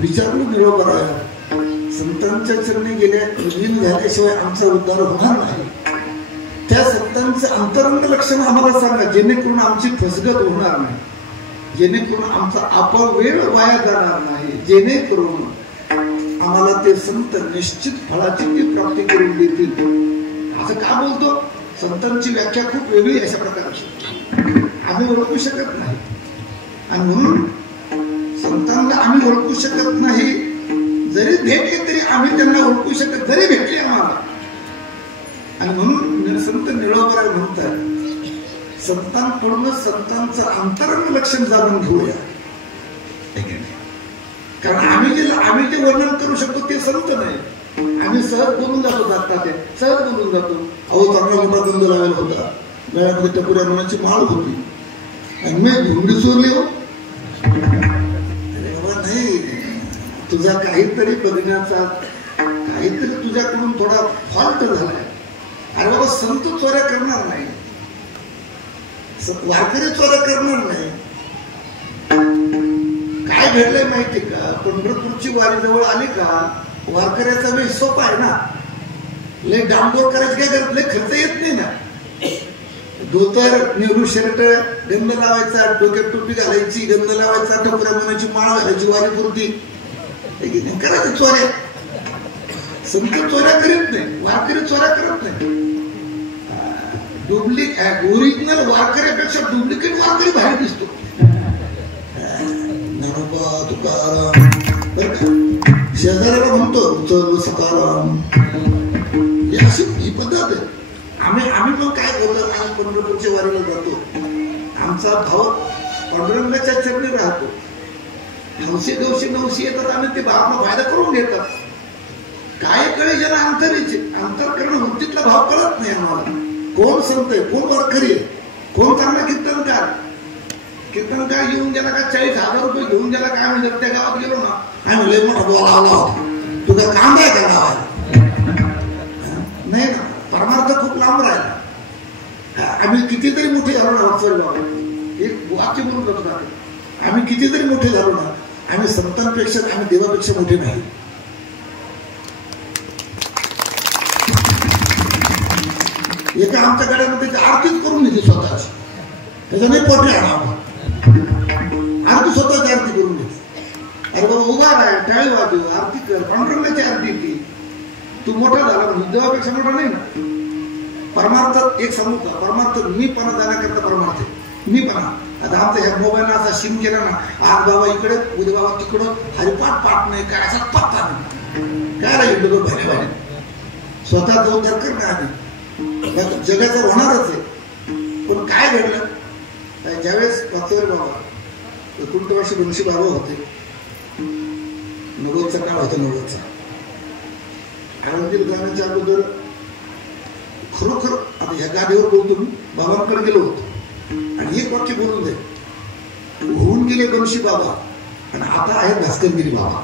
विचारून निरोप आहे संतांच्या चरणी गेल्या लीन झाल्याशिवाय आमचा उद्धार होणार नाही. त्या संतांचं अंतरंग लक्षण आम्हाला सांगा जेणेकरून आमची फसगत होणार नाही, जेणेकरून आमचा अपवेळ वाया जाणार नाही, जेणेकरून आम्हाला ते संत निश्चित फळाची ती प्राप्ती करून देतील. असं का बोलतो? संतांची व्याख्या खूप वेगळी अशा प्रकारची आम्ही ओळखू शकत नाही आणि म्हणून संतांना आम्ही ओळखू शकत नाही. जरी भेटले तरी आम्ही त्यांना ओळखू शकत, जरी भेटले आम्हाला. आणि म्हणून संत निळोबराय म्हणतात संतांकडूनच संतांचं अंतरंग लक्षण जाणून घेऊया. कारण आम्ही जे वर्णन करू शकतो ते संत नाही. आम्ही सहज बोलून जातो, जातात सहज बोलून जातो. अहो चांगला मोठा गंध लावायला होता, गळ्यामध्ये टपुऱ्या मनाची माळ होती आणि मी धुंडी चोरली. हो नाही, तुझा काहीतरी बघण्याचा काहीतरी तुझ्याकडून थोडा फॉल्ट झालाय. अरे बाबा संत चोऱ्या करणार नाही, वारकरी चोऱ्या करणार नाही. काय घडलंय माहिती का? पंढरपूरची वारी जवळ आली का वारकऱ्याचा वेळ सोपा आहे ना. लय डांबोर करायचं काय करत, लय खर्च येत नाही ना. धोतर नेहरू शर्ट गंध लावायचा, डोक्यात टोपी घालायची, गंध लावायचा, टपऱ्या मनाची माळ घालायची, वारी पुरती करायचं चोऱ्या. संत चोऱ्या करीत नाही, वारकरी चोऱ्या करत नाही. ओरिजिनल वारकऱ्यापेक्षा डुप्लिकेट वारकरी बाहेर दिसतो. ज्ञानोबा तुकाराम बर का, शेजाऱ्याला म्हणतो चल सकाराम, ही अशी ही पद्धत आहे. आम्ही पण काय करतो, आम्ही पंढरपूरच्या वारीला जातो, आमचा भाव पांडुरंगाच्या चरणी राहतो. हौशी गवशी नवशी येतात, आम्ही ते बाबा फायदा करून घेतात. काय कळे ज्याला अंतर करणं वृत्तीतला भाव कळत नाही आम्हाला. कोण संत आहे, कोण वारकरी आहे, कोण चांगला कीर्तनकार. कीर्तनकार घेऊन गेला का 40,000 रुपये घेऊन गेला काय म्हणजे त्या गावात गेलो ना, आम्ही लय मोठा बोलावला तुझा काम आहे त्या गावाला नाही ना. परमार्थ खूप लांब राहिला. आम्ही कितीतरी मोठे झालो ना वाचवले बाबा, एक वाक्य बोलून जातो. आम्ही कितीतरी मोठे झालो ना, आम्ही संतांपेक्षा आम्ही देवापेक्षा मोठे नाही. एका आमच्या गड्यामध्ये आरतीच करून घेतली स्वतःची, त्याचा नाही पोटे आणावा, आरती स्वतःची आरती करून घेतली. अरे बाबा उभा राहा, टाळी वाजव, आरती कर, पांडुरंगाची आरती की तू मोठा झाला म्हणजे देवापेक्षा मोठा नाही ना. परमार्थ एक सांगू का, परमार्थ मीपणा जाण्याकरता परमार्थ आहे मीपणा. आता आमचा ह्या मोबाईलला असा सिम केला ना, आज बाबा इकडे उद्या बाबा तिकडं, हरिपाठ पाठ नाही काय, असा पत्ता नाही काय राहील लोक भारी भारी स्वतः जाऊन दरकर का आधी जगाचं होणारच आहे. पण काय घडलं, ज्यावेळेस वाचवले बाबा कुंटवाशी दोनशी बाबा होते, 90चा काळ होता. 90चा आळंदीत जाण्याच्या अगोदर खरोखर आता ह्या गाडीवर बोलतो मी, बाबांकडे गेलो होतो आणि एक वाक्य बोलून दे, होऊन गेले गणशी बाबा आणि आता आहेत भास्करगिरी बाबा.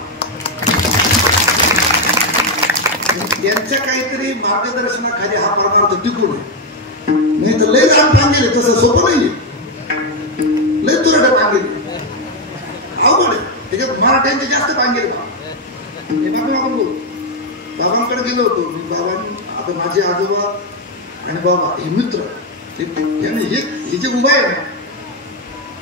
यांच्या काहीतरी मार्गदर्शनाखाली हा परमार्थ टिकून आहे. नाही तर लय लांब पांगेले, तसं सोपं नाहीये, लय तुरड्या पांगेले अवघड आहे. त्याच्यात मराठ्यांचे जास्त पांगेले बाबा. बोल बाबांकडे गेलो होतो मी. बाबांनी आता माझे आजोबा आणि बाबा हे मित्र, हे जे उभा आहे ना,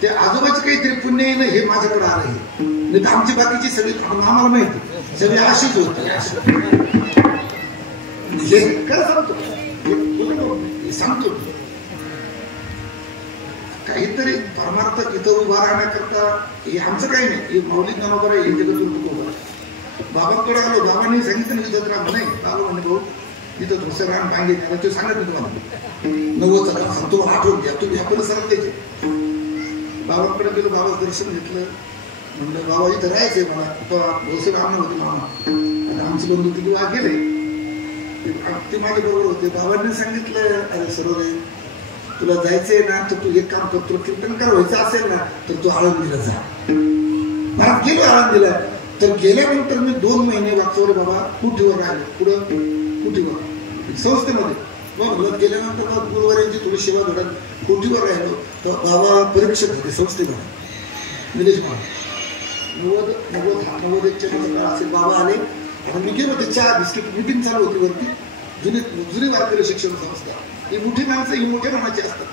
ते आजोबाचे काहीतरी पुण्य आहे ना, हे माझ्याकडे आलं. नाही तर आमची बाकीची सगळी आम्हाला माहिती सगळी अशीच होती. हे काय सांगतो काहीतरी परमार्थ इथं उभा राहण्याकरता हे आमचं काही नाही. हे मौलिक ज्ञानोबा आहे, हे जगतून उभं. बाबांकडे आलो, बाबांनी सांगितलं की जत्रा म्हणे आलो म्हणे भाऊ तिथं थोडंसं रान पांगे ते सांगत मी तुम्हाला 90चा काळ सांगतो, मला आठवून घ्या तुम्ही आपण सरळ द्यायचे. बाबांकडे गेलो, बाबाचं दर्शन घेतलं. म्हणलं बाबा इथं राहायचंय मला, भोसे बामण होते मामा आणि आमचे बंधू किती वाघ गेले, ते माझ्या बरोबर होते. बाबांनी सांगितलं अरे सरोदे तुला जायचंय ना तर तू एक काम कर, तुला कीर्तनकार व्हायचं असेल ना तर तू आळंदीला जा. मला गेलो आळंदीला. तर गेल्यानंतर मी 2 महिने वागचौरे बाबा कुठीवर राहिलो. पुढं कुठीवर संस्थेमध्ये मग गेल्यानंतर मग गुरुवाऱ्यांची थोडी सेवा घडत कुठीवर राहिलो. तर बाबा परीक्षक होते संस्थेमध्ये, निलेश महाराज. 90-91 काळ असेल. बाबा आले आणि मी गेलो, ते चहा बिस्किट मिटिंग चालू होती वरती. जुनी वारकरी शिक्षण संस्था. ही मोठी माणसं ही मोठ्या मनाची असतात.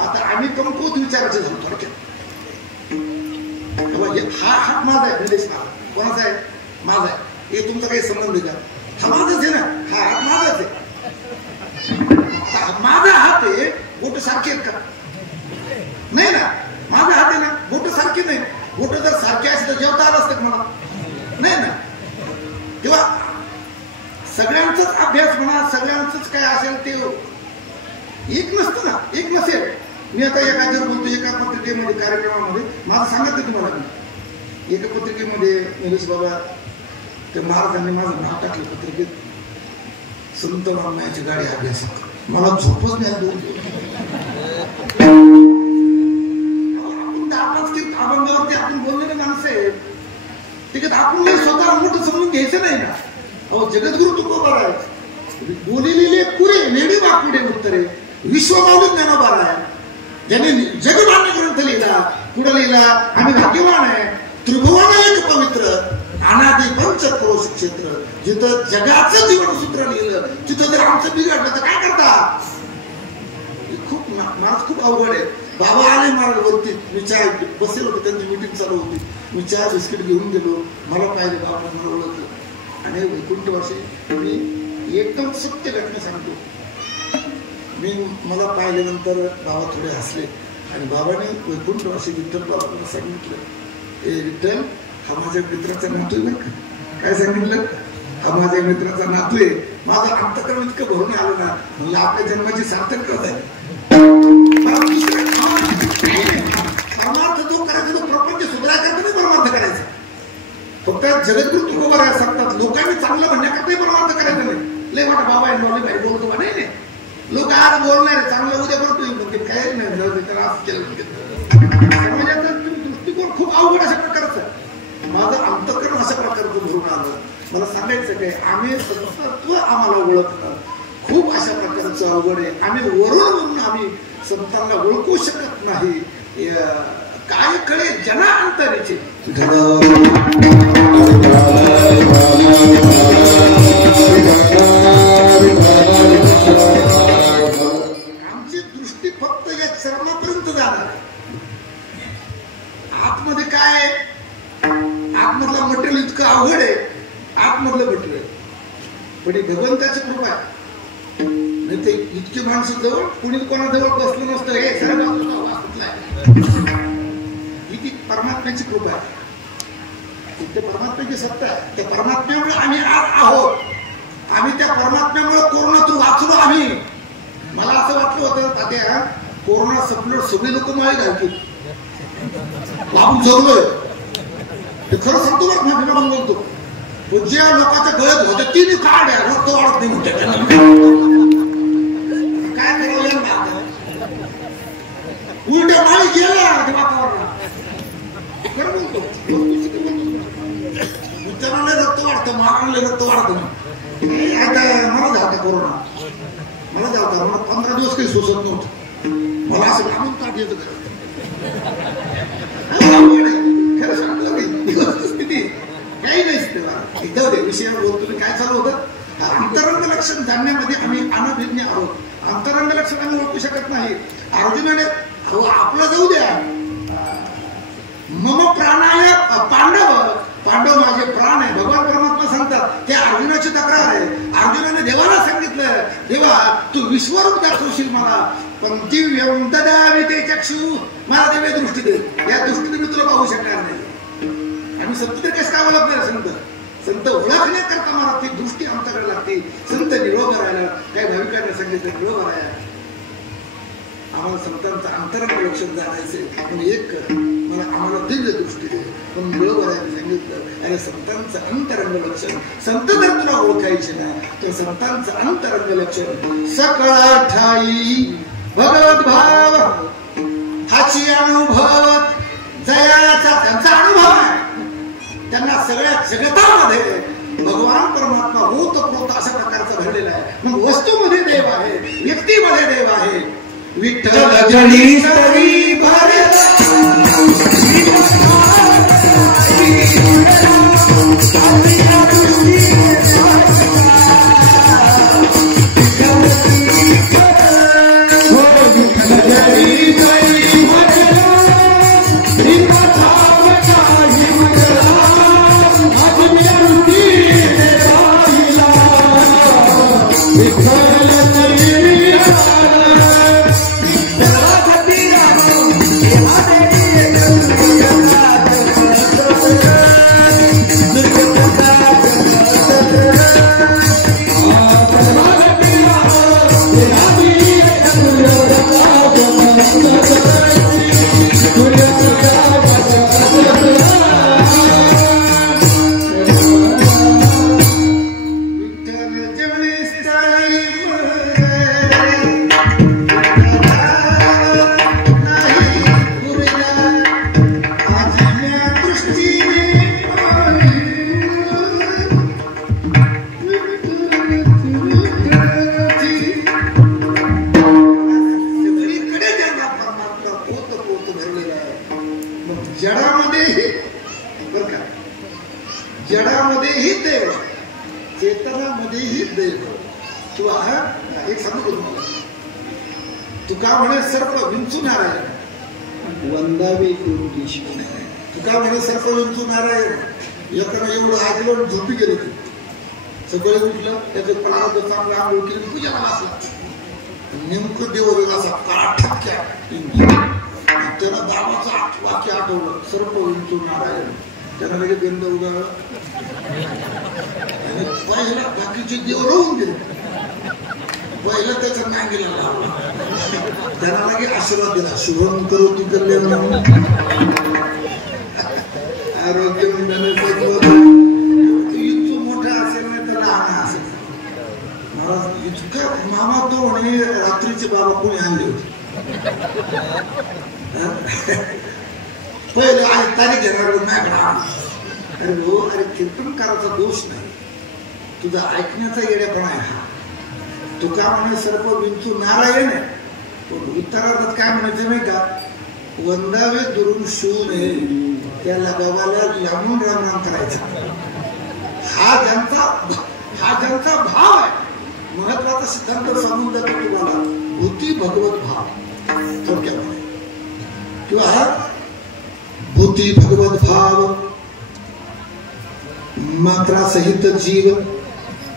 आता आम्ही कमकुवत विचारायचे झालो थोडक्यात. हा हात माझा आहे, निलेश महाराज. कोणाचा आहे? माझा आहे. हे तुमचा काही संबंध आहे का? हा माझाच आहे ना, हा हात माझाच आहे. माझा हात आहे, बोट सारखे आहेत का? नाही ना. माझा हात आहे ना, बोट सारखे नाही. बोट जर सारखे असते तर जेवता आलं असतं मला? नाही ना. तेव्हा सगळ्यांचाच अभ्यास म्हणा, सगळ्यांचंच काय असेल ते एक नसतं ना, एक नसेल. मी आता एका जर बोलतो, एका पत्रिकेमध्ये कार्यक्रमामध्ये माझं सांगत नाही तुम्हाला. मी एका पत्रिकेमध्ये निलेश बाबा त्या महाराजांनी माझं नाव टाकलं पत्रिकेत, संत वाङ्मयाची गाडी अभ्यासात. मला झोपच नाही 2 दिवस. अभंगावरती आपण बोललेले माणसं आहे, तिकडे आपण स्वतः मोठं समजून घ्यायचं नाही ना. अहो जगद्गुरु तुकोबा आहे, बोलिलेले पुरे वेडी बापुडे उत्तरे विश्वमाऊली ज्ञानोबा आहे, ज्याने जगमान्य ग्रंथ लिहिला. पुढे लिहिला आम्ही भाग्यवान आहे, त्रिभुवन एक पवित्र अनादि पंचक्रोश क्षेत्र. जिथं जगाचं जीवनसूत्र लिहिलं तिथं जर आमचं बिघडलं तर काय करता? खूप माणूस खूप अवघड आहे. बाबा आले महाराज वरती, मी चहा बसेल होते, त्यांची मीटिंग चालू होती. मी चहा बिस्किट घेऊन गेलो. मला पाहिजे, बाबा मला ओळखलं. आणि वैकुंठवासी मी एकदम सत्य घटना सांगतो. मला पाहिल्यानंतर बाबा थोडे हसले आणि बाबाने वैकुंठवासी विठ्ठल बाबाला सांगितलं, ए विठ्ठल हा माझ्या मित्राचा नातू आहे बरं का. काय सांगितलं? हा माझ्या मित्राचा नातू आहे. माझं अंतकरण इतकं भरून आलं ना, म्हणलं आपल्या जन्माची सार्थकता आहे. परमार्थ जो करायचा तो प्रपंच सुधारायचा नाही, परमार्थ करायचा. फक्त जगद्गुरु तुकोबा सांगतात लोकांनी चांगलं म्हणण्याकरता परमार्थ करायचं नाही. लय वाटा बाबा आहे बोलतो नाही नाही, लोक आज बोलणार चांगलं उद्या करतो काय नाही, त्याला असं केलं. समाजाचा दृष्टिकोन खूप अवघड अशा प्रकारचं. माझं अंतकरण अशा प्रकारचं भरून आलं. मला सांगायचं काय, आम्ही सत्तत्व आम्हाला ओळखतं खूप अशा प्रकारचं अवघड आहे. आम्ही वरून आम्ही संतांना ओळखू शकत नाही. काय कळे जना अंतरीचे. आमची दृष्टी फक्त या चरणापर्यंत जाणार. आतमध्ये काय, आतमधलं मटेरियल इतकं अवघड आहे, आतमधलं मटेरियल. पण ही भगवंताची कृपा आहे. नाही ते इतकी माणसं जवळ कुणी कोणाजवळ बसलं नसतं. हे ही ती परमात्म्याची कृपा आहे. ते परमात्म्याची सत्ता आहे. त्या परमात्म्यामुळे आम्ही आज आहोत. आम्ही त्या परमात्म्यामुळे कोरोनातून वाचलो. आम्ही मला असं वाटलं होतं तात्या कोरोना संपल्यावर सगळे लोक माळे घालतील, आपण जगलोय. ते खरं सांगतो बरं, मी विनोद बोलतो. ज्या लोकांच्या गळ्यात होते तिने काढ्या रक्त वाढत नाही म्हणते. काय करावं उलट्या माळी गेला वातावरणात. खरं बोलतो, उच्चाराने रक्त वाढतं, मारणाने रक्त वाढतं. आता मला जाता कोरोना, मला जाता मला 15 दिवस काही सोसत नव्हतं. मला असं लांबून काढ येतं. खरं सांगतो स्थिती काही नाही. इथं विषयावर बोलतो. काय चालू होतं, अंतरंग लक्षण जाणण्यामध्ये आम्ही अनभिज्ञ आहोत. अंतरंग लक्षण आम्ही ओळखू शकत नाही. अर्जुनाने आपलं जाऊ द्या, मम प्राणाय पांडव माझे प्राण आहे. भगवान परमात्मा सांगतात. ते अर्जुनाची तक्रार आहे. अर्जुनाने देवाला सांगितलं, देवा तू विश्वरूप दाखवशील मला, पण दिव्यं ददामि ते चक्षु, मला दिव्य दृष्टी दे. या दृष्टीने मी तुला पाहू शकणार नाही. आम्ही संत तर कसं काय ओळखणार? संत ओळखण्याकरता मला ती दृष्टी आमच्याकडे लागते. संत निरोप उभं राहिला. काही भाविकांना सांगितलं डोळं भराया, आम्हाला संतांचं अंतरंग लक्षण जाणायचे पण एक कर, मला आम्हाला दिव्य दृष्टी दे. पण डोळं भरायला सांगितलं. अरे संतांचं अंतरंग लक्षण, संत जर तुला ओळखायचे ना तर संतांचं अंतरंग लक्षण सकळ ठाई भगवत भाव हाची अनुभव जयाचा त्यांचा अनुभव आहे. त्यांना सगळ्या जगतामध्ये भगवान परमात्मा होत होत अशा प्रकारचा घडलेला आहे. मग वस्तूमध्ये देव आहे, व्यक्तीमध्ये देव आहे. विठ्ठल जडी तरी भरला जडामध्येही देव, चेतनामध्येही देव. किंवा एक सांगू तुम्हाला, तुका म्हणे सर्प विंचू नारायण वंदावे गुरुदेश. तुका म्हणे सर्प विंचू नारायण. एकानं एवढं ऐकलं झोपी गेलं. ते सगळं उठलं, त्याचे प्रारब्ध चांगलं आंघोळ केली, पूजाला बसला. नेमकं देव असा काठक्या त्यानं दावाचं वाक्य आठवलं, सर्प विंचू नारायण. त्यानं लगेच बेंद उगाळलं आणि पहिला बाकीचे देव राहून गेले. पहिला त्याच्या नांगीला लावला, त्यांना लागे आशीर्वाद दिला. शुभम करोति कल्याणं आरोग्य इतकं मोठं असेल नाही तर लहान असेल. महाराज इतकं मामा तो म्हणे रात्रीचे बाबा कोणी आणले होते. पहिले आज तारीख घेणार नाही का. अरे हो, अरे कीर्तनकाराचा दोष नाही, तुझा ऐकण्याचा येडेपणा आहे हा. तुका म्हणे सर्प विंचू नारायण आहे, पण उत्तरार्धात काय म्हणायचं नाही का, वंदावे दुरून शिव नये, त्याला गवाला लांबून राम राम करायचा. हा ज्यांचा भाव आहे. महत्वाचा सिद्धांत सांगून जातो तुम्हाला, भूती भगवत भाव थोडक्यात. किंवा भूती भगवत भाव मात्रा सहित जीव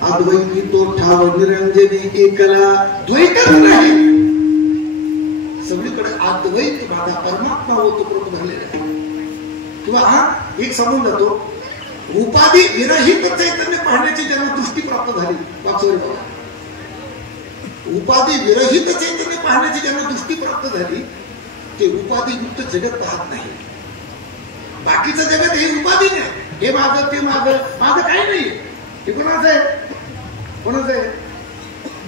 अद्वैती तो ठाव निरंजनी एकला. द्वैतच नाही, सगळीकडे अद्वैत भागा परमात्मा ओतप्रोत झालेला आहे. किंवा हा एक समजून जातो, उपाधी विरहित चैतन्य पाहण्याची ज्यांना दृष्टी प्राप्त झाली, वाचवली बघा. उपाधी विरहित चैतन्य पाहण्याची ज्यांना दृष्टी प्राप्त झाली, ते उपाधियुक्त जगत पाहत नाही. बाकीचं जगत हे उपाधी नाही, हे माझं ते माझं, माझं काही नाही. हे कोणाचं आहे, कोणाचं आहे.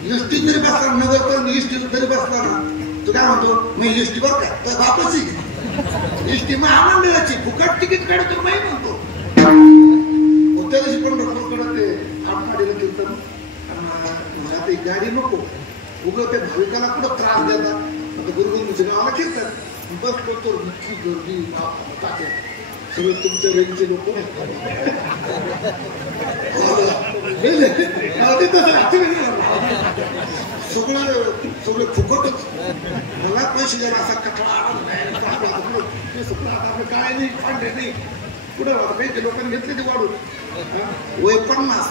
इष्टी जरी बसला नगर पण इष्टी जरी बसला ना, तू काय म्हणतो, मी इष्टीवर काय तर बापच इष्टी महामंडळाची फुकट तिकीट काढतो मी म्हणतो. त्या दिवशी पंढरपूरकडे ते आटपाडीला कीर्तन, आता एक गाडी नको उगं ते भाविकाला कुठं त्रास देतात. आता गुरुगोविंदच्या गावाला कीर्तन बस करतो, नक्की गर्दी टाके सगळे तुमच्या रेंजचे लोक. सगळे फुकटच. मला पैसे द्यायला असा कठळा काय नाही, पांढरे नाही कुठं काही लोकांनी घेतले ते वाढून. वय 50,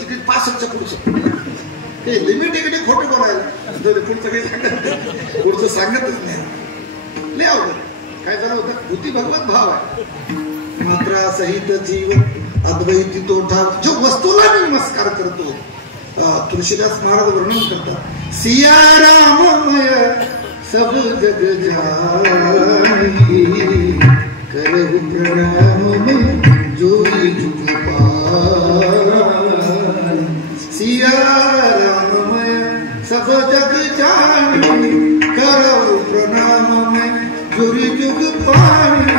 तिकीट 65च्या पुढचं. ते लिमिट आहे खोटे बोलायला, पुढचं काही सांगत पुढचं सांगतच नाही. लय अवघड. काय झालं होतं, भूती भगवत भाव आहे. मात्रा सहित जीव अद्वैती तो ठाव, जो वस्तूला नमस्कार करतो तुलसीदास महाराज वर्णन करतात, सिया राममय सब जग जानी, करहु प्रणाम में जोई जुग पानी। सिया राममय सब जग जानी, करहु प्रणाम में जोई जुग पानी।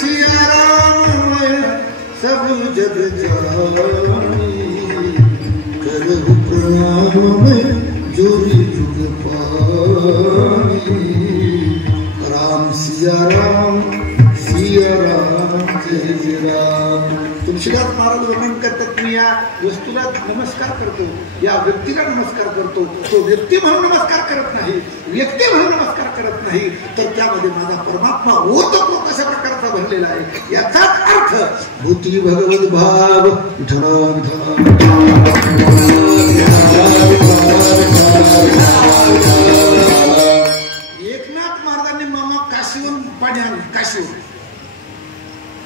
सिया राममय सब जग जानी, करहु प्रणाम में जोई जुग पानी। राम सिया राम जय जय राम। तुलसीदास महाराज वर्णन करतात, मी या वस्तूला नमस्कार करतो, या व्यक्तीला नमस्कार करतो, तो व्यक्ती म्हणून नमस्कार करत नाही, व्यक्ती म्हणून नमस्कार करत नाही, तर त्यामध्ये माझा परमात्मा ओतप्रोत कशा प्रकारचा भरलेला आहे याचाच अर्थ भूती भगवत भाव विठला एकनाथ महाराजांनी मामा काशीवरून पाणी आणलं, काशीवरून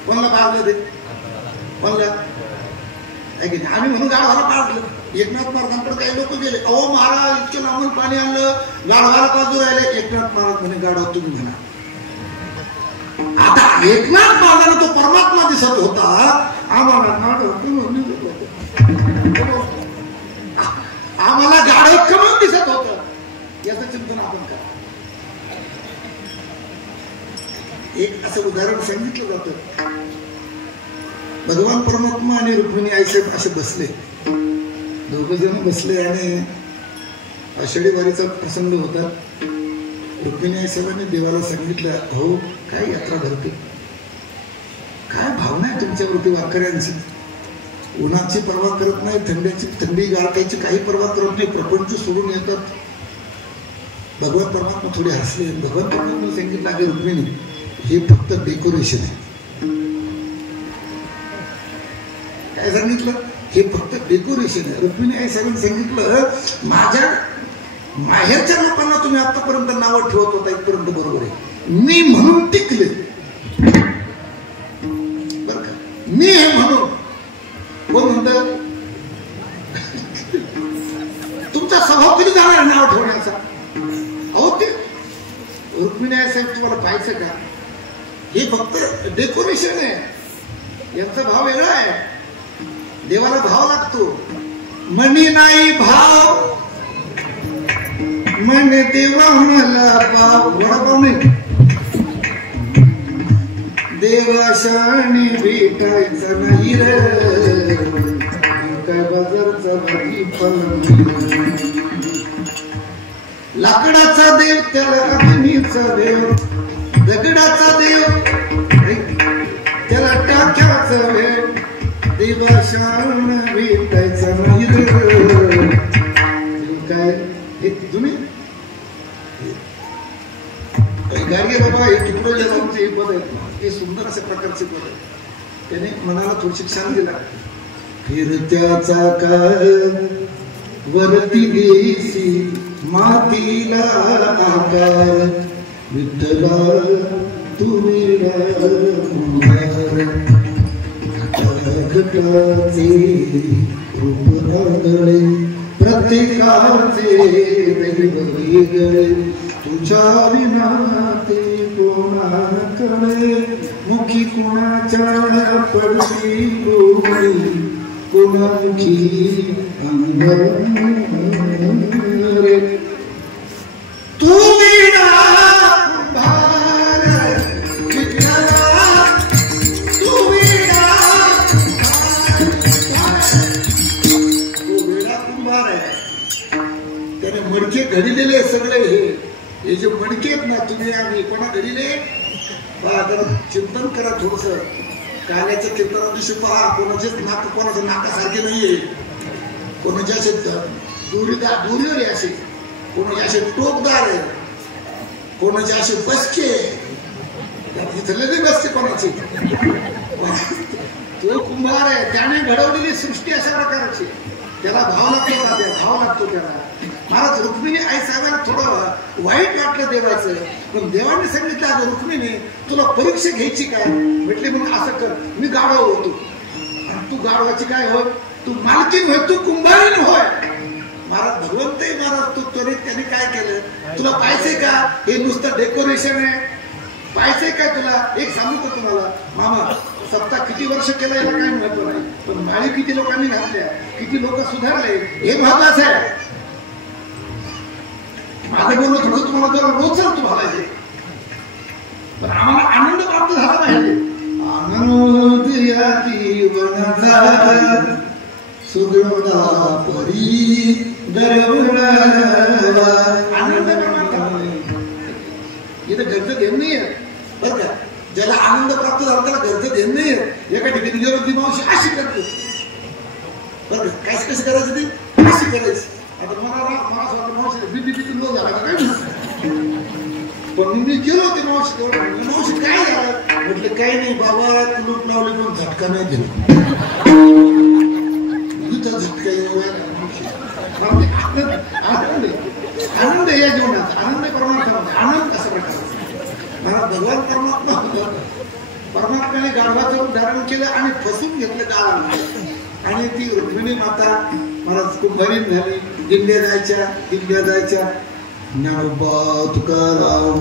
कोणाला पाळलं ते कोणला आम्ही म्हणून गाढवाला पाळलं. एकनाथ महाराजांकडे काही लोक गेले, अहो महाराज इतकं लांबून पाणी आणलं, गाढवाला पाजू राहिले. एकनाथ महाराज म्हणे, गाढव तुम्ही म्हणा. आता एकनाथ महाराजांना तो परमात्मा दिसत होता, आम्हाला गाढव कमून दिसत होत, याचं चिंतन आपण करा. एक असं उदाहरण सांगितलं जातं, भगवान परमात्मा आणि रुक्मिणी आईसाहेब असे बसले, दोघ जण बसले आणि आषाढी वारीचा प्रसंग होता. रुक्मिणी आईसाहेबांनी देवाला सांगितलं, हो काय यात्रा भरते, काय भावना आहे तुमच्यावरती वारकऱ्यांची, उन्हाची पर्वा करत नाही, थंडी गारठ्याची काही पर्वा करत नाही, प्रपंच सोडून येतात. भगवान परमात्मा थोडे हसले. भगवान परमात्मा सांगितलं, अगे रुक्मिणी हे फक्त डेकोरेशन आहे. काय सांगितलं, हे फक्त डेकोरेशन आहे. रुक्मिणी आई साहेबांनी सांगितलं, माझ्या माहेरच्या लोकांना तुम्ही आतापर्यंत नावं ठेवत होता, इथपर्यंत बरोबर आहे, मी म्हणून टिकले बर का, मी हे म्हणून. कोण म्हणत तुमचा स्वभाव कधी जाणार नाव ठेवण्याचा? अहो ते रुक्मिणी आई साहेब तुम्हाला पाहायचं का, हे फक्त डेकोरेशन आहे, यांचा भाव वेगळा आहे. देवाला भाव लागतो. मनी नाही भाव, मन देवा मला भाव, वडापाव नाही, देवाशाने भेटायचा नाही रे, काय बाजारचा भाजीपाला. लाकडाचा देव त्याला अग्नीचा देव, दगडाचा देव त्याला टाक्याचा देव, देवाशान भेटायचा नाही रे. काय हे जुने गाडगे बाबा हे तुकडोले रामचे पद आहेत, हे सुंदर अशा प्रकारचे पद आहे. त्याने मनाला थोडीशी क्षण दिला. फिरत्याचा काय वरती देशी मातीला आकार, विठ्ठला तुम्ही घटाचे रूप आगळे, प्रत्येकाचे दैव वेगळे, तुझ्या विना ते कोणाकडे, मुखी कोणाच्या पडती गोळी, कोणामुखी अंगरे. तू विना मडके घडिलेले सगळे हे जे मडके आहेत ना, तुम्ही आणि कोणा घडिले पहा, जरा चिंतन करा थोडस. काल्याच्या चिंतना दिवशी पहा, कोणाचेच नाक कोणाचं नाकासारखे नाहीये, कोणाचे असे दुरीवर असे, कोणाचे असे टोकदार आहे, कोणाचे असे बसके, इथले बसते कोणाचे. तो कुंभार आहे, त्याने घडवलेली सृष्टी अशा प्रकारची, त्याला भाव लागतो, भाव लागतो त्याला. महाराज रुक्मिणी आई साहेबांना थोडं वाईट वाटलं देवाचं, पण देवाने सांगितलं, अगं रुक्मिणी तुला परीक्षा घ्यायची काय? म्हटले मग असं कर, मी गाढव होतो आणि तू गाढवाची काय होय, तू मालकीन होय, तू कुंभारीण होय. तुला पाहिजे का हे नुसतं डेकोरेशन आहे? पाहिजे का तुला? एक सांगू का तुम्हाला मामा, सप्ताह किती वर्ष केलं याला काय महत्व नाही, पण माळी किती लोकांनी घातल्या, किती लोक सुधारले हे महत्वाचं आहे. माझं बोलणं थोडं तुम्हाला जरा रोचल तुम्हाला हे, पण आम्हाला आनंद प्राप्त झाला पाहिजे. आनंद या जीवनाचा सुगंधा परी दरवळला. आनंद इथं गरज देण नाही बरं का. ज्याला आनंद प्राप्त झाला त्याला गरज देण नाही. एका ठिकाणी गेलो ती मावशी अशी करतो बरं का. काय कसं करायचं ती अशी करायची. आता मला मावशी बीपी लो झाला काय, पण मी गेलो ते मावशी मावशी काय झालं म्हटलं काही नाही बाबा, कुलूप लावले पण झटका नाही दिला. झटका आनंद या जीवनाचा आनंद परमार्थामध्ये. आनंद कसा प्रकारचा मला भगवान परमात्मा परमात्म्याने गाढवाचं उदाहरण केलं आणि फसून घेतलं गाढवाला. आणि ती रुक्मिणी माता महाराज कुंभारीन झाली. दिंड्या जायच्या ज्ञानोबा तुकाराम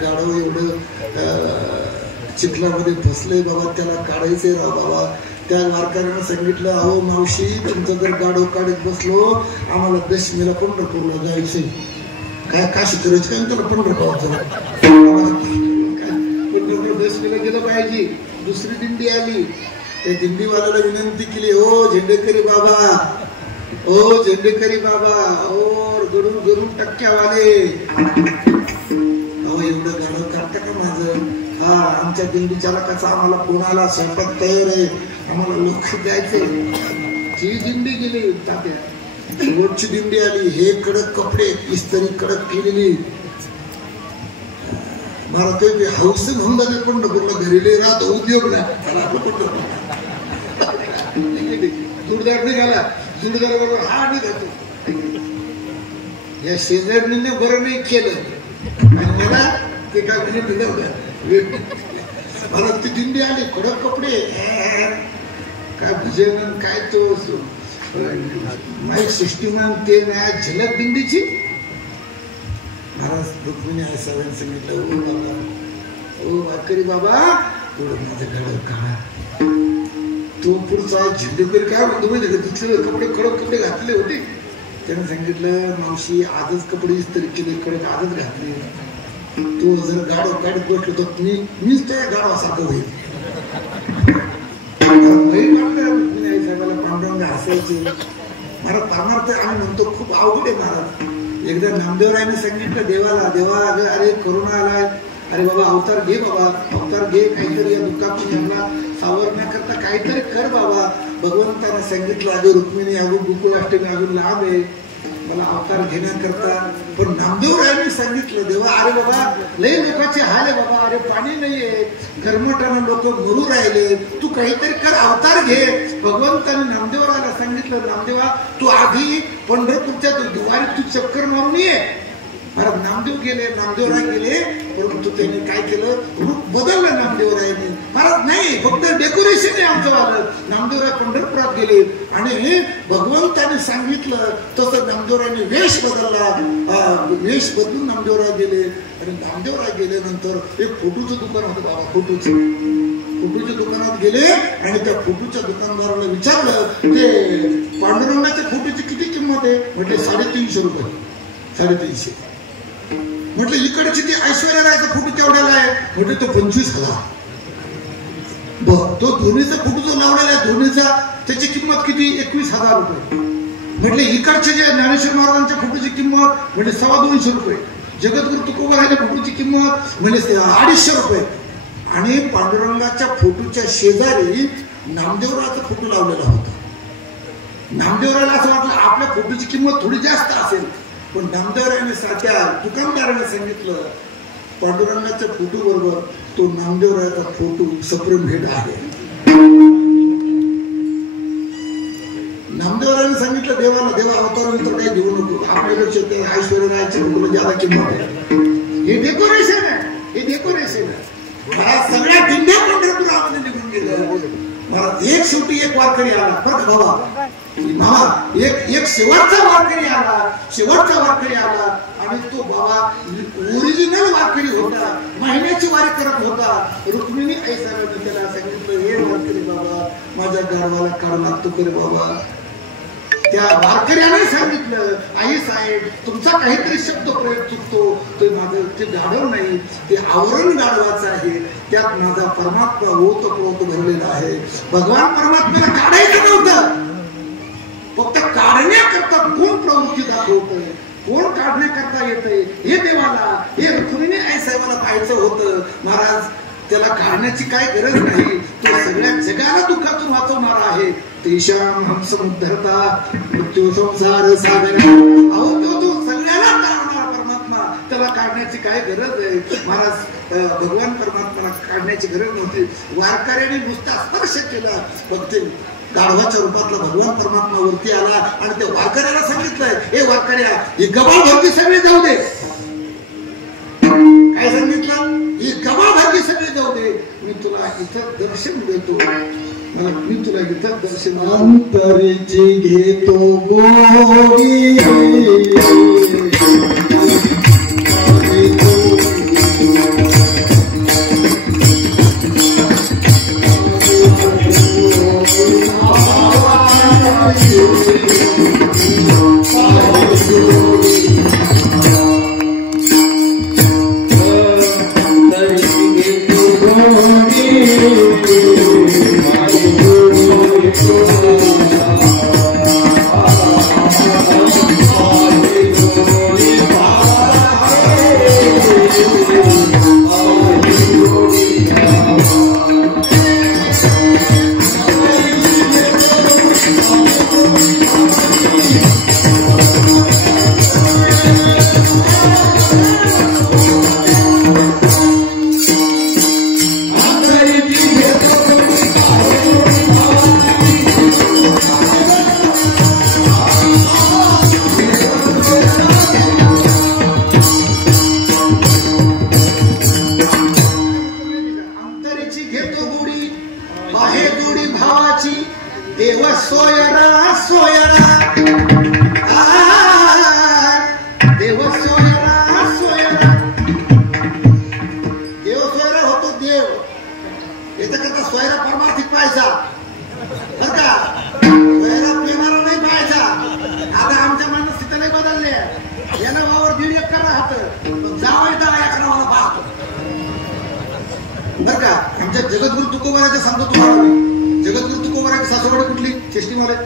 गाढव एवढं चिखलामध्ये फसले बाबा, त्याला काढायचे राव बाबा. त्या वारकऱ्यानं सांगितलं, अहो मावशी तुमचं जर गाढव काढत बसलो आम्हाला दशमीला पंढरपूरला जायचंय. काय काशी करायचं काय त्याला पंढरपूरचं दशमीला गेलं पाहिजे. दुसरी दिंडी आली, त्या दिंडीवाल्याला विनंती केली, ओ झेंडेकरी बाबा, ओ झेंडेकरी बाबा, ओ गरुड टक्क्यावाले, एवढं गाणं करता का माझं? हा आमच्या दिंडी चालकाचा आम्हाला कोणाला स्वयंपाक तयार आहे, आम्हाला लोक द्यायचे. ही दिंडी गेली तात्या. शेवटची दिंडी आली, हे कडक कपडे इस्त्री कडक केलेली. मला ते हौस घेऊन जाते पंढरपूरला, घरीले राहत उद्योग नाही. जोडदार निघाला, जोडदार बरोबर हा निघातो. या शेजारणीने बरं नाही केलं आणि मला ते काय म्हणजे बिघडलं. मला ती दिंडी आली, कडक कपडे, काय भजन काय तो माईक सिस्टीम ते नाही. झलक दिंडीची महाराज रुक्मिणी आहे सगळ्यांनी सांगितलं, ओ बाबा, ओ वारकरी बाबा, थोडं माझं गाडव काढा. तो पुढचा झेंडेकरी काय म्हणतो म्हणजे दुसरे कपडे कडक कपडे घातले होते. त्याने सांगितलं, मावशी आजच कपडे इस्त्री केले, कडक आजच घातले. तो जर गाडव काढत बसलो तर मीच त्या गाडवासारखं होईल. साहेबाला पांडुरंग हसायचे. महाराज परमार्थ आम्ही म्हणतो खूप अवघड आहे महाराज. एकदा नामदेवरायने सांगितलं देवाला, देवा अरे करोना आलाय, अरे बाबा अवतार घे, बाबा अवतार घे, काहीतरी या दुःखातून आपला सावरण्याकरता काहीतरी कर बाबा. भगवंताने सांगितलं, अगं रुक्मिणी अगं गोकुळाष्टमी अजून लांब आहे, मला अवतार घेण्याकरता. पण नामदेवरायांनी सांगितलं, देवा अरे बाबा लय लोकांचे हाल आहे बाबा, अरे पाणी नाहीये, गरमटानं लोक मरू राहिले, तू काहीतरी कर, अवतार घे. भगवंताने नामदेवराला सांगितलं, नामदेवा तू आधी पंढरपूरच्या दुवारी तू चक्कर मारून ये. महाराज नामदेव गेले, नामदेवराय गेले, परंतु त्यांनी काय केलं, रूप बदललं नामदेवरायांनी. महाराज नाही फक्त डेकोरेशन आहे आमचं वालं. नामदेवराय पंढरपुरात गेले आणि भगवंताने सांगितलं तसं नामदेवरायांनी वेश बदलला. वेश बदलून नामदेवराय गेले. आणि नामदेवराय गेल्यानंतर एक फोटोचं दुकान होतं बाबा, फोटोच्या दुकानात गेले आणि त्या फोटोच्या दुकानदाराला विचारलं, ते पांडुरंगाच्या फोटोची किती किंमत आहे? म्हटले 350 रुपये. 350. म्हटलं इकडची ती ऐश्वर्या रायचा फोटो केवढ्याला आहे? म्हटलं तो 25,000. बर, तो धोनीचा फोटो जो लावलेला आहे धोनीचा, त्याची किंमत किती? 21,000 रुपये. म्हटले इकडचे जे ज्ञानेश्वर महाराजांच्या फोटोची किंमत म्हणजे 250 रुपये. जगद्गुरु तुकोबारायच्या फोटोची किंमत म्हणजे 250 रुपये. आणि पांडुरंगाच्या फोटोच्या शेजारी नामदेवराचा फोटो लावलेला होता. नामदेवराला असं वाटलं आपल्या फोटोची किंमत थोडी जास्त असेल, पण नामदेवरायाने त्या दुकानदाराने सांगितलं, पांडुरंगाच्या फोटो बरोबर तो नामदेवरायाचा फोटो सप्रेम भेट आहे. नामदेवांनी सांगितलं देवाला, देवा अवतारानंतर काही देऊ नको, आपल्यापेक्षा ते ऐश्वर्य राहायचे मुलं ज्यादा किंमत आहे. हे डेकोरेशन आहे, हे डेकोरेशन आहे. मला सगळ्या दिंड्या पंढरपुरामध्ये निघून गेलं. मला एक शेवटी एक वारकरी आला बरं बाबा, एक शेवटचा वारकरी आला, शेवटचा वारकरी आला आणि तो बाबा ओरिजिनल वारकरी होता, महिन्याची वारी करत होता. रुक्मिणी आई साहेबांनी त्याला सांगितलं, हे वारकरी बाबा माझ्या गाडवाला काढ लागतो करे बाबा. त्या वारकऱ्याने सांगितलं, आई साहेब तुमचा काहीतरी शब्द प्रयोग चुकतो, ते माझं ते गाढव नाही, ते आवरण गाढवाचं आहे, त्यात माझा परमात्मा ओतप्रोत भरलेला आहे. भगवान परमात्म्याला काढायचं नव्हतं, फक्त काढण्याकरता कोण प्रवृत्ती दाखवतोय, कोण काढण्याकरता येतंय हे देवाला, हे रुक्मिणी आई साहेबाला पाहायचं होतं. महाराज त्याला काढण्याची काय गरज नाही, तो सगळ्या जगाला दुःखातून वाचवणार आहे. तेशाम हंस उद्धरता मृत्यू संसार सागर. अहो तो सगळ्याला काढणार परमात्मा, त्याला काढण्याची काय गरज आहे. महाराज भगवान परमात्म्याला काढण्याची गरज नव्हती. वारकऱ्याने नुसता स्पर्श केला, फक्त गाढवाच्या रूपातला भगवान परमात्मा वरती आला आणि त्या वारकऱ्याला सांगितलंय, हे वारकऱ्या ही गबाळ भरती सगळे जाऊ दे. काय सांगितलं, ही गबाळ भरती सगळे जाऊ दे, मी तुला इथं दर्शन देतो, मी तुला इथं दर्शन अंतरीची घेतो गोडी. जगद्गुरु तुकोबाराच्या सांगतो तुम्हाला, जगद्गुरु तुकोबाराची सासरवाडी कुठली? चेष्टीमध्ये.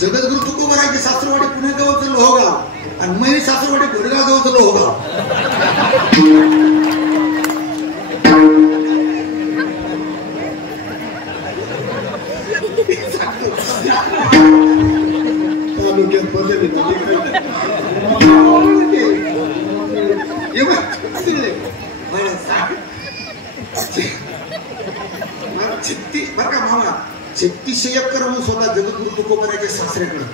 जगद्गुरु तुकोबाराची सासरवाडी पुण्याजवळचं लोहगाव आणि माझी सासरवाडी घोडगाव जवळचं लोहगाव. तालुक्यात बदल बर का मामा, 3600 एकर ऊस होता जगद्गुरु तुकोबाराच्या सासऱ्याकडे.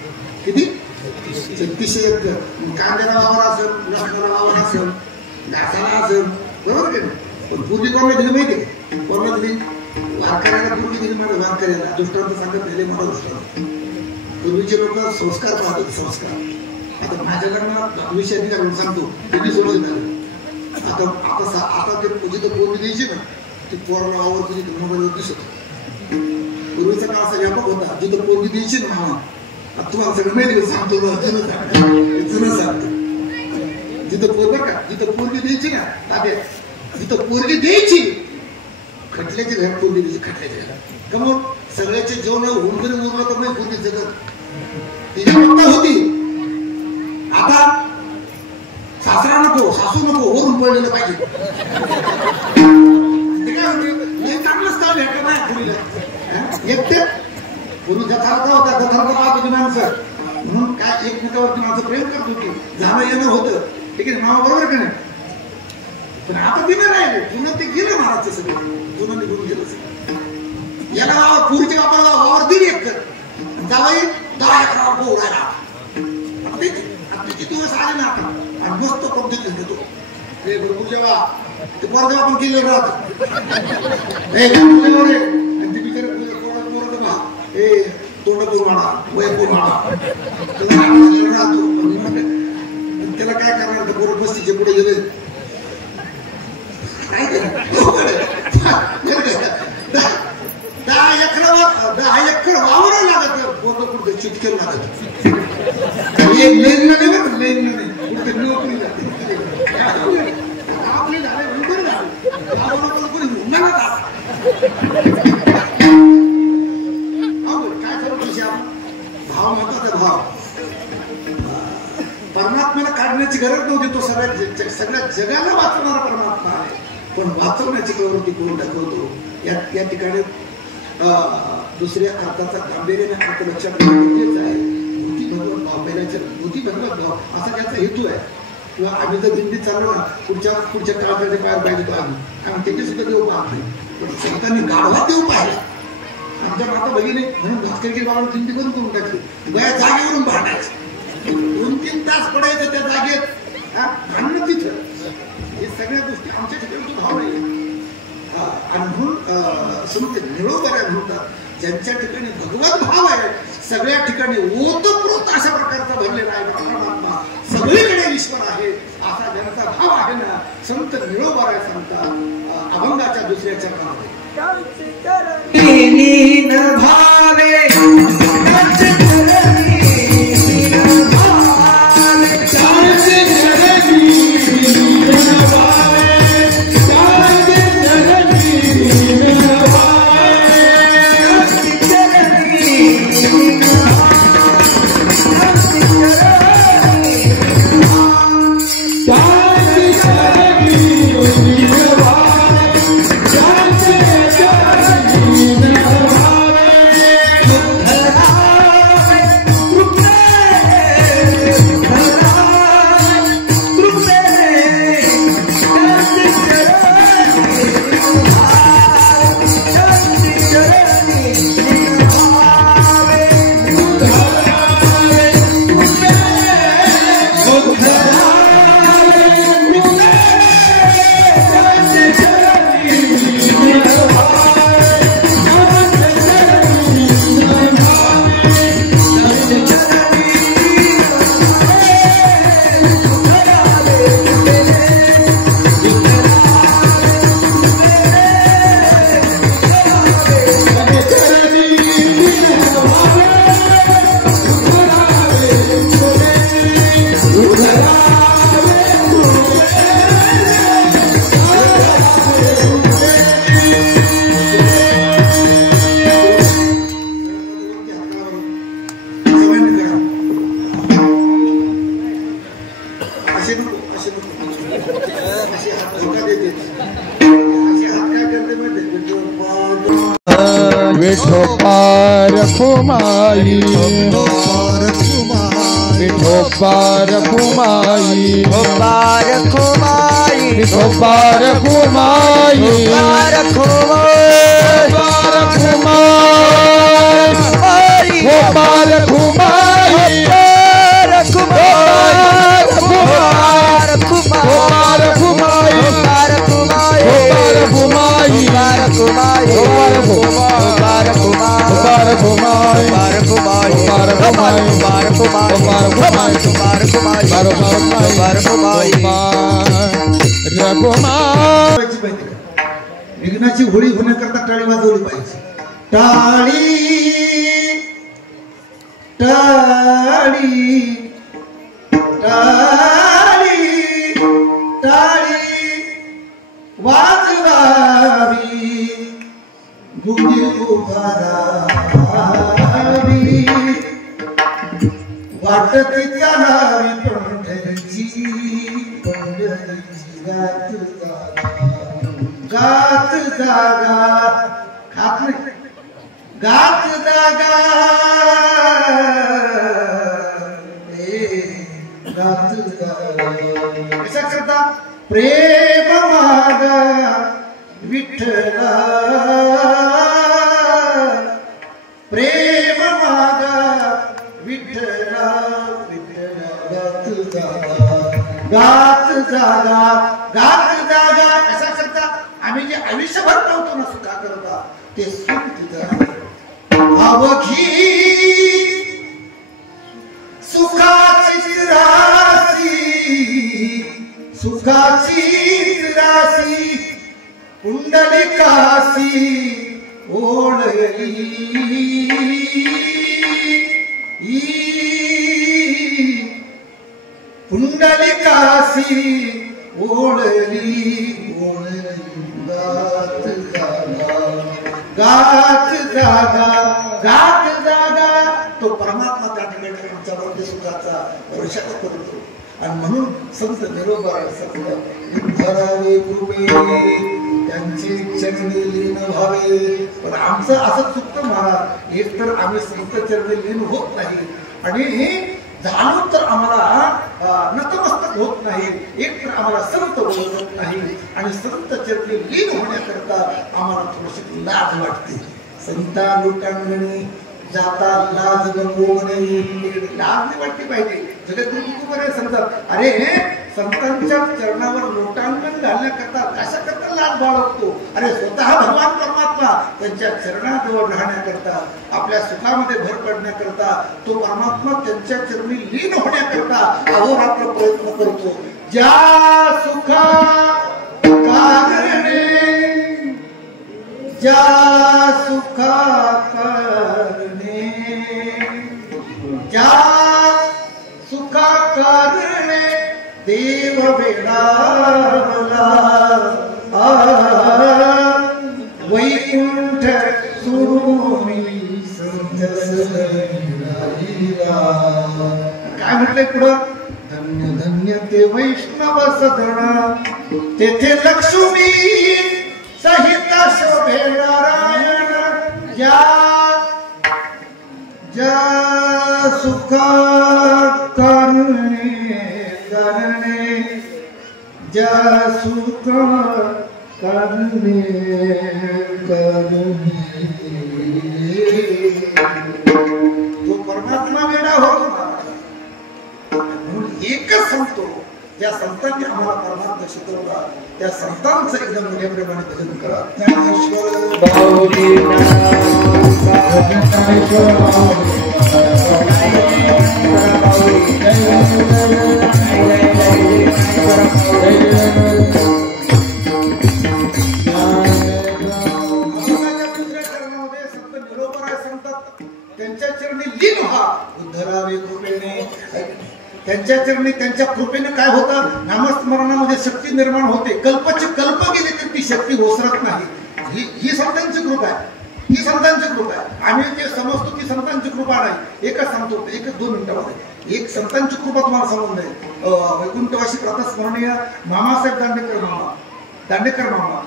किती? 3600 एकर. कांद्याला वावर असेल, लसणाला वावर असेल, घासाला असेल, बरोबर की नाही? पण पूर्वी कोणाला दिली माहिती आहे? कोणाला दिली? वारकऱ्याला पूर्वी दिली. मला वारकऱ्याला दृष्टांत सांगत पहिले मला दृष्टांत. पूर्वीचे लोक संस्कार पाहतात, संस्कार. आता माझ्याकडनं विषय अधिकाऱ्यांना सांगतो, किती सोडून झालं. आता ते जिथं पोरगी द्यायची ना, ती पोराला आवडतो तिथे मोबाईलवर दिसत. पूर्वीचा काळ असा व्यापक होता, जिथं पोरगी द्यायची ना मामा, तुम्हाला सगळं माहिती सांगतो, जुनं सांगतो. जिथं पोरग का जिथं पोरगी द्यायची ना ताब्यात, जिथं पोरगी द्यायची खटल्याच्या घरात पोरगी द्यायची, खटल्याच्या घरात. का मग सगळ्याचे जेवण होऊन जरी उरलं तर नाही पोरगी जगत तिची ममता होती. आता सासरा नको, सासू नको, वरून पडलेलं पाहिजे. ते काय होते, चांगलं स्थान भेटलं नाही पुरीला. एकटे पूर्वी गथारका होता, गथारका पाहत होती माणसं, म्हणून काय एकमेकावरती माणसं प्रेम करत होती, जाणं येणं होतं. ठीक आहे मामा, बरोबर का नाही? पण आता ती नाही राहिले, जुनं ते गेलं महाराजचं सगळं, जुनं निघून गेलं सगळं. याला पूर्वीच्या वापराला वावर 1.5 एकर जावई 10 एकरावर गहू राहिला. किती दिवस आले ना आता आणि मस्त पद्धतीने घेतो हे बरोबर. जेव्हा ते पोरगा आपण केलेलं राहतं आणि ते बिचारे पोरं हे तोंड करून आणा वय करून आणा राहतो. त्याला काय करणार तर पोरं पस्तीचे पुढे गेले काय 10 एकर वावर लागत पोरं कुठे चिटकेल लागत नोकरी लागते आपले झाले उभं झाले कोणी उन्हाळा काय करू भाव महत्वाचा भाव. परमात्म्याला काढण्याची गरज नव्हती. तो सगळ्या जगाला वाचवणारा परमात्मा आहे. पण वाचवण्याची प्रवृत्ती करून दाखवतो. या ठिकाणी दुसऱ्या अर्थाचा गांभीर्याने अर्थ लक्षात घेणं गरजेचं आहे. भूती भगवत भाव पहिल्याच्या भूती भगवत भाव असा त्याचा हेतू आहे. किंवा आम्ही जर दिंडीत चाललो ना पुढच्या काळाकडे पाहायला पाहिजे तो आम्ही त्याचे सुद्धा देव पाहत नाही. पण संतांनी गाढवात देव पाहिला. आमच्या माता भगिनी म्हणून भास्करची बाबा दिंडी बंद करून टाकली. गया जागेवरून भांडायचं 2-3 तास पडायचं त्या जागेत भांडणं तिथं. हे सगळ्या गोष्टी आमच्या ठिकाणी तो भाव नाही. आणि म्हणून संत निळोबाऱ्या म्हणतात ज्यांच्या ठिकाणी भगवत भाव आहे सगळ्या ठिकाणी ओतप्रोत अशा प्रकारचा भरलेला आहे परमात्मा सगळीकडे ईश्वर आहे असा ज्यांचा भाव आहे ना संत निळोबाऱ्या सांगतात अभंगाच्या दुसऱ्या चरणामध्ये विठोपार खुमाई विठोपार खुमाई विठोपार खुमाई विठोपार खुमाई विठोपार खुमाई विठोपार खुमाई विघ्नाची होळी होण्याकरता टाळी वाजवली पाहिजे. टाळी टाळी टाळी टाळी वाजवावी गुंगी उभारावी वाटती चालावी पंढरीची गात जागा गात जागा गात जागा कशा करता प्रेम मागा विठ्ठला प्रेम मागा गात जागा गात जागा कसा करता आम्ही जे आयुष्यभर नव्हतो ना सुखा करता ते सुख तिथं अवघी सुखाची राशी सुखाची राशी पुंडलिकासी ओळली पुंडलिकासी ओळली गात जागा गात जागा तो परमात्मा त्या ठिकाणी आमच्यामध्ये सुखाचा वर्षाव करतो आणि म्हणून संत निरोबा धरावे कृपे त्यांची चरणी लीन व्हावे पण आमचं असं चुकतं महाराज एक तर आम्ही संत चरणी लीन होत नाही आणि झालो तर आम्हाला नतमस्तक होत नाही एक तर आम्हाला संत बोलत नाही आणि संत चरणी लीन होण्याकरता आम्हाला थोडीशी लाज वाटते संता लोटांगणी जाता लाज गंगोगणे लाज नाही वाटली पाहिजे जगद्गुरु तुकोबरे सांगतात अरे संतांच्या चरणावर लोटांगण घालण्याकरता कशा करता लाज बाळगतो अरे स्वतः भगवान परमात्मा त्यांच्या चरणाजवळ राहण्याकरता आपल्या सुखामध्ये भर पडण्याकरता तो परमात्मा त्यांच्या चरणी लीन होण्याकरता अहोरात्र प्रयत्न करतो ज्या सुखा कारणे ज्या सुखा कारणे ज्या सुखा कारणे देव वेडावला वैकुंठ सुरुमी काय म्हटलंय पुढं धन्य धन्य ते वैष्णव सदन तेथे लक्ष्मी सहित शोभे नारायण ज्या ज्या सुखा करणे ज्या सुख करणे तो परमात्मा वेडा होतो म्हणून एकच सांगतो ज्या संतांनी आम्हाला परमात्मा शिकवला त्या संतांचं एकदम मोठ्या प्रमाणे भजन करा त्यांच्या चरणी लीन व्हा उद्धरावे कृपेने त्यांच्या चरणी त्यांच्या कृपेने काय होतं नामस्मरणामध्ये शक्ती निर्माण होते कल्पची कल्प गेली तर ती शक्ती ओसरत नाही ही संतांची कृपा आहे ही संतांची कृपा आहे आम्ही जे समजतो ती संतांची कृपा नाही एकच सांगतो एकच 2 मिनिटामध्ये एक संतांची कृपा तुम्हाला समजलंय वैकुंठवासी प्रातस्मरणीय मामासाहेब दांडेकर मामा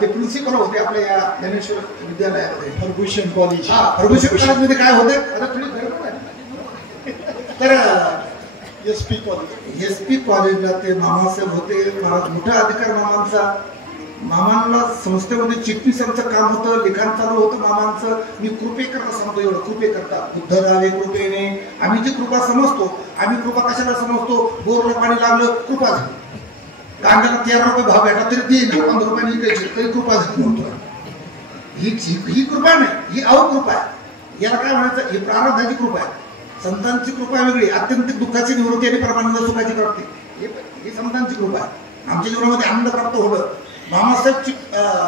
ते प्रिन्सिपल होते आपल्या या ज्ञानेश्वर विद्यालयामध्ये फर्ग्युसन कॉलेज फर्ग्युसन कॉलेजमध्ये काय होते आता थोडी गडबड आहे तर एसपी कॉलेजला ते मामासाहेब होते महाराज मोठा अधिकार मामांचा मामांना संस्थेमध्ये चिटणीसांचं काम होतं लिखाण चालू होतं मामांचं मी कृपे करता सांगतो एवढं कृपे करता उद्धरावे कृपेने आम्ही जी कृपा समजतो आम्ही कृपा कशाला समजतो बोरला पाणी लागलं कृपा झाली कांद्याला 13 रुपये भाव भेटा तरी देईन 15 रुपयाने विकायची तरी कृपा झाली म्हणतो ही कृपा नाही ही अवकृपा आहे याला काय म्हणायचं ही प्रारब्धाची कृपा आहे संतांची कृपा वेगळी आत्यंतिक दुःखाची निवृत्ती आणि परमानंद सुखाची प्राप्ती ही संतांची कृपा आहे आमच्या जीवनामध्ये आनंद प्राप्त होतं मामासाहेबची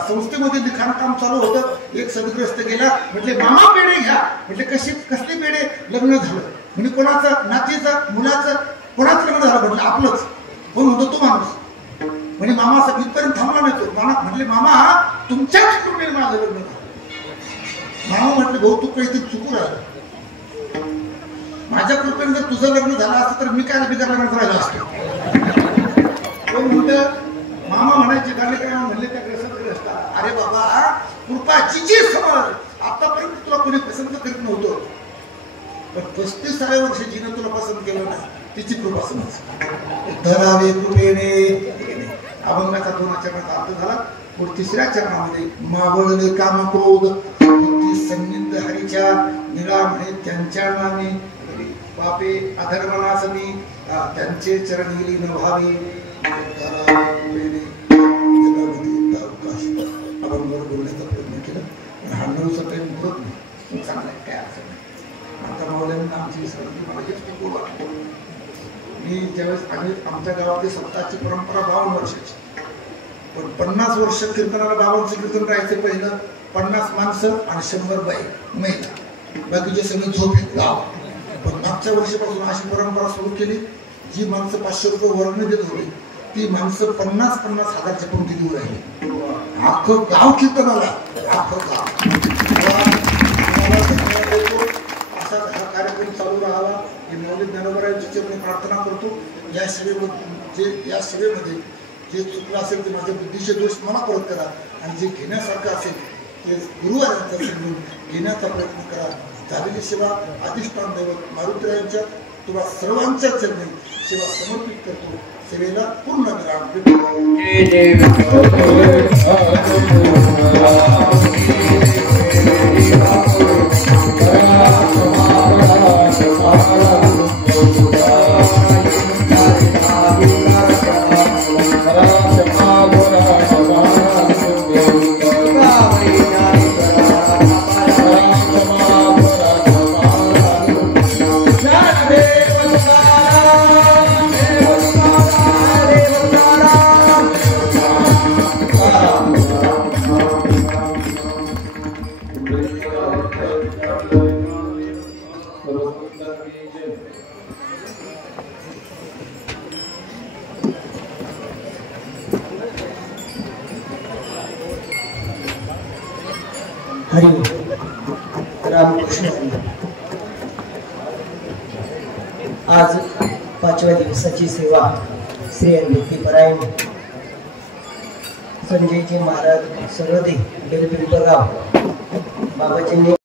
संस्थेमध्ये लिखाण काम चालू होतं एक सदग्रस्त गेला म्हटले मामा पेढे घ्या म्हटले कसली पेढे लग्न झालं म्हणजे कोणाचं नातीचं मुलाचं कोणाचं लग्न झालं म्हटलं आपलंच कोण होतो तो माणूस म्हणजे मामासाहेब इथपर्यंत थांबला नाही तो म्हटले मामा तुमच्याच कृपेने माझं लग्न झालं मामा म्हटले भाऊ तू काहीतरी चुकू राहिलं माझ्या कृपेने जर तुझं लग्न झालं असतं तर मी काय बिगर लग्नात राहिलो असतो कोण म्हणतं मामा म्हणायचे दांडेकर म्हणले त्या ग्रस्ता अरे बाबा कृपाची जी समज आतापर्यंत तुला कोणी पसंत करीत नव्हतं पण 35व्या वर्षी जिने तुला पसंत केलं ना तिची कृपा समज धरावे कृपेने अभंगाचा 2 चरणाचा अर्थ झाला पुढे 3ऱ्या चरणामध्ये मावळले काम क्रोध संनिध हरीच्या निळा म्हणे त्यांच्या नामे पापे अधर्मनासनी त्यांचे चरण गेली न व्हावी आपण बोलण्याचा प्रयत्न केला पण हा 9 सप्टेंबर होत नाही चांगला काय अडचण नाही आता मावल्यांना आमची विसरली मला हेच खूप वाटतं मी ज्यावेळेस आमच्या गावातली सत्ताची परंपरा 52 वर्षाची पण 50 वर्ष कीर्तनाला 52चं कीर्तन राहायचं पहिलं 50 माणसं आणि 100 बाई महिला बाकीचे सगळे झोपेत गाव पण मागच्या वर्षीपासून अशी परंपरा सुरू केली जी माणसं 500 रुपये वर्गणी देत होती ती माणसं 50-50 हजारच्या पंक्ती देऊ राहिली अख्खं गाव कीर्तनाला अख्खं गाव असा हा कार्यक्रम चालू राहावा ही मौलिक ज्ञानोबरायांची मी प्रार्थना करतो या सेवेमध्ये जे चुकलं असेल ते माझ्या बुद्धीचे दोष मला परत करा आणि जे घेण्यासारखं असेल ते गुरुवारांचा समजून घेण्याचा प्रयत्न करा झालेली सेवा अधिष्ठान दैवत मारुतीरायांच्या तुला सर्वांच्या चरणी सेवा समर्पित करतो सेवेला पूर्ण विराम हरी रामकृष्ण आज 5व्या दिवसाची सेवा श्री भक्तिपरायण संजयजी महाराज सर्वदे बेलपिंपळगाव बाबाजींनी